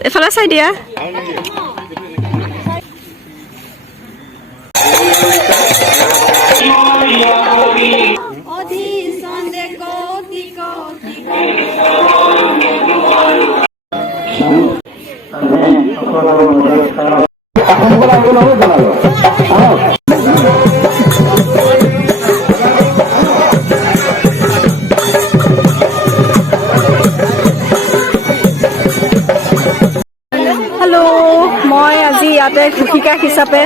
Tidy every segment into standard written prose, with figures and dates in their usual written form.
এফালে চাই দিয়া মই আজি ইয়াতে ঘোষিকা হিচাপে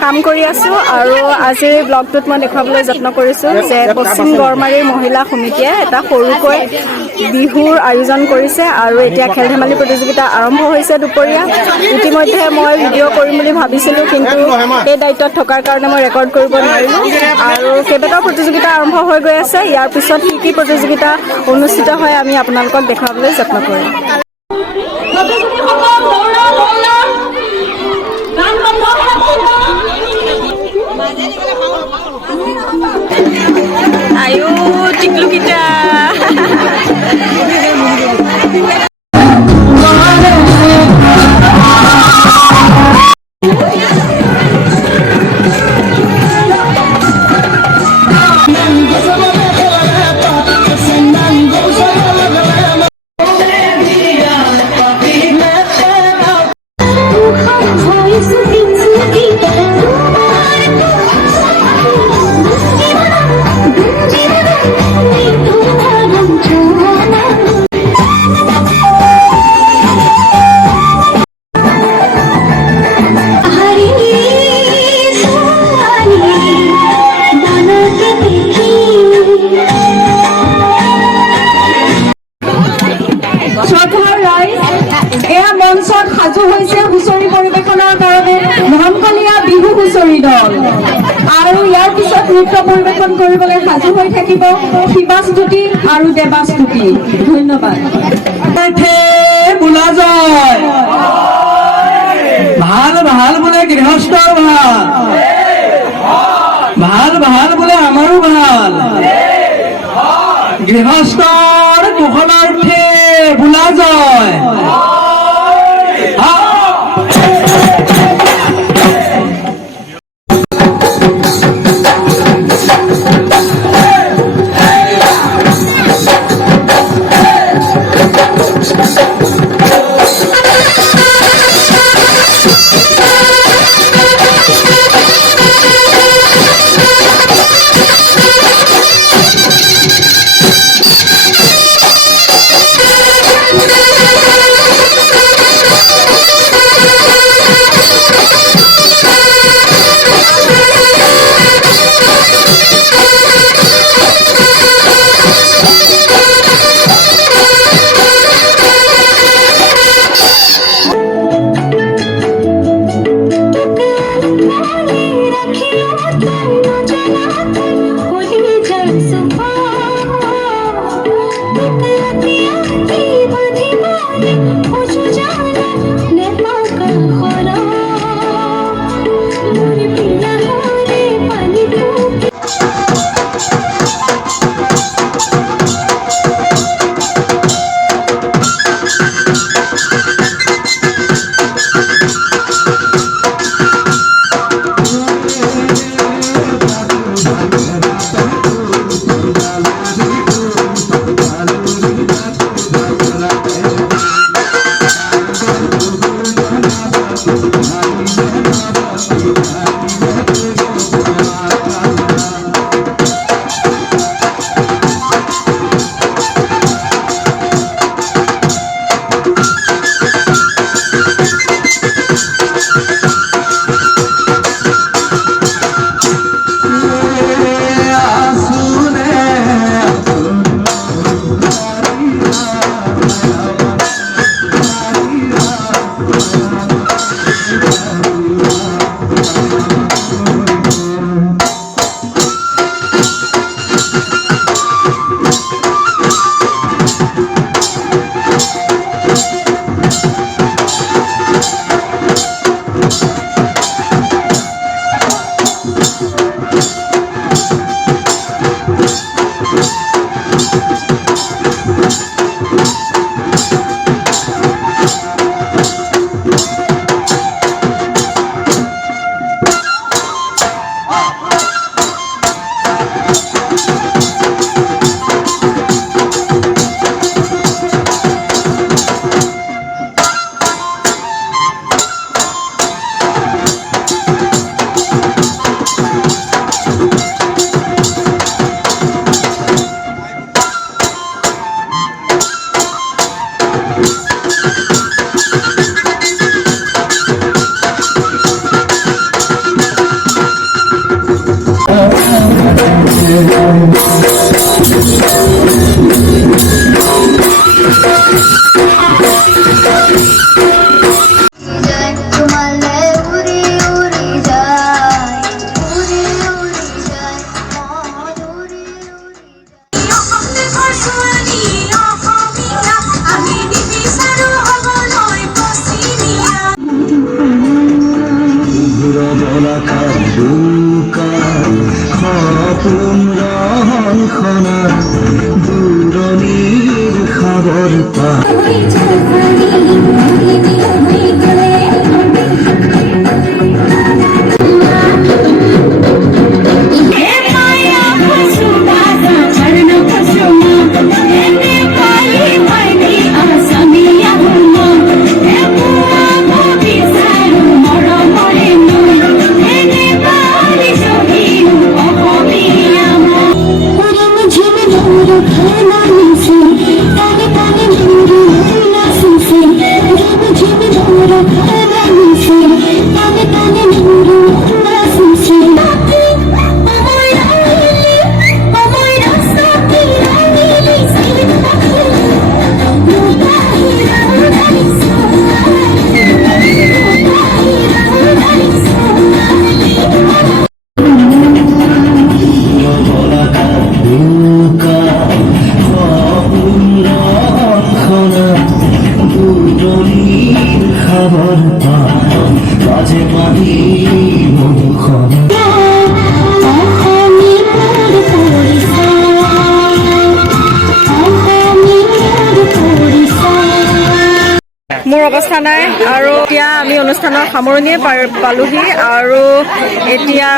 কাম কৰি আছো আৰু আজিৰ ব্লগটোত মই দেখুৱাবলৈ যত্ন কৰিছো যে পশ্চিম গড়মাৰীৰ মহিলা সমিতিয়ে এটা সৰুকৈ বিহুৰ আয়োজন কৰিছে আৰু এতিয়া খেল ধেমালি প্ৰতিযোগিতা আৰম্ভ হৈছে দুপৰীয়া ইতিমধ্যে মই ভিডিঅ' কৰিম বুলি ভাবিছিলো কিন্তু এই দায়িত্বত থকাৰ কাৰণে মই ৰেকৰ্ড কৰিব নোৱাৰিলো আৰু কেইবাটাও প্ৰতিযোগিতা আৰম্ভ হৈ গৈ আছে ইয়াৰ পিছত কি প্ৰতিযোগিতা অনুষ্ঠিত হয় আমি আপোনালোকক দেখুৱাবলৈ যত্ন কৰিম ayo ciklu kita সাজু হৈছে হুঁচৰি পৰিৱেশনৰ কাৰণে মহনকলীয়া বিহু হুঁচৰি দল আৰু ইয়াৰ পিছত নৃত্য পৰিৱেশন কৰিবলৈ সাজু হৈ থাকিব শিৱাস্তুতি আৰু দেৱাস্তুতি ধন্যবাদ ভাল ভাল বোলে গৃহস্থৰ ভাল ভাল বোলে আমাৰো ভাল গৃহস্থৰ কুশলাৰ্থে বোলা যায় খনা দূৰণিৰ খাবৰ পা খাবার পা বাজে মাহি মধুখন মোৰ অৱস্থা নাই আৰু এতিয়া আমি অনুষ্ঠানৰ সামৰণিয়ে পালোহি আৰু এতিয়া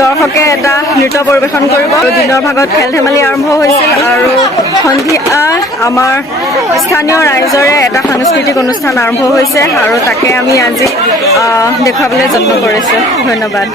দৰ্শকে এটা নৃত্য পৰিৱেশন কৰিব। দিনৰ ভাগত খেল ধেমালি আৰম্ভ হৈছিল আৰু সন্ধিয়া আমাৰ স্থানীয় ৰাইজৰে এটা সাংস্কৃতিক অনুষ্ঠান আৰম্ভ হৈছে আৰু তাকে আমি আজি দেখুৱাবলৈ যত্ন কৰিছোঁ। ধন্যবাদ।